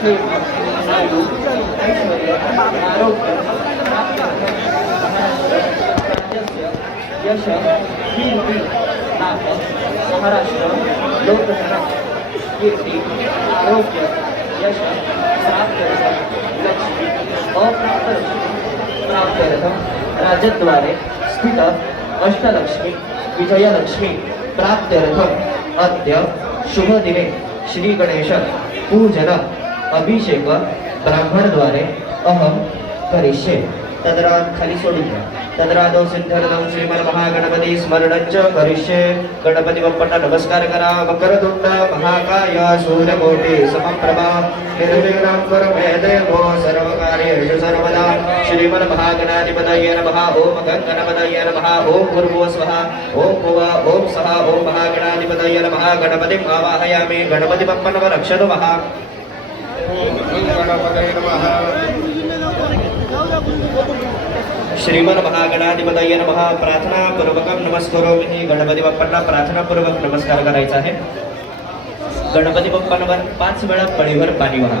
हे राज्यास्य यश महाराष्ट्र लोकसभा कीर्ती आरोग्य यश प्राप्त्यर्थं प्राप्त्यर्थं राज्यद्वारे स्थित अष्टलक्ष्मी विजयलक्ष्मी प्राप्त्यर्थम् अद्य शुभदिने श्रीगणेश पूजन अभिषेक ब्राह्मणद्वारे अहं करिष्ये। तद्रात् खाली सोडून द्या तद्रादौ सिद्धरदं श्रीमन्महागणपती स्मरणञ्च करिष्ये। गणपती बाप्पांना नमस्कार करा मकरतुंड महाकाय, सूर्यकोटी, समप्रभा निर्विघ्नं कुरु मे देवो सर्वकार्येषु सर्वदा। श्रीमन्महागणाधिपतये नमः ॐ गङ्गणपतये नमः ॐ भूर्भुवः स्वः ॐ भुव ॐ सः ॐ महागणाधिपतये नमः गणपतिम् आवाहयामि, गणपति बप्पनव रक्षतु मः श्रीमन महागणाधिपतये नमः प्रार्थना पूर्वकम नमस्कारोमी, गणपती बाप्पांना पूर्वक नमस्कार करायचा आहे। गणपती बाप्पांवर पाच वेळा पळीवर पाणी वहा।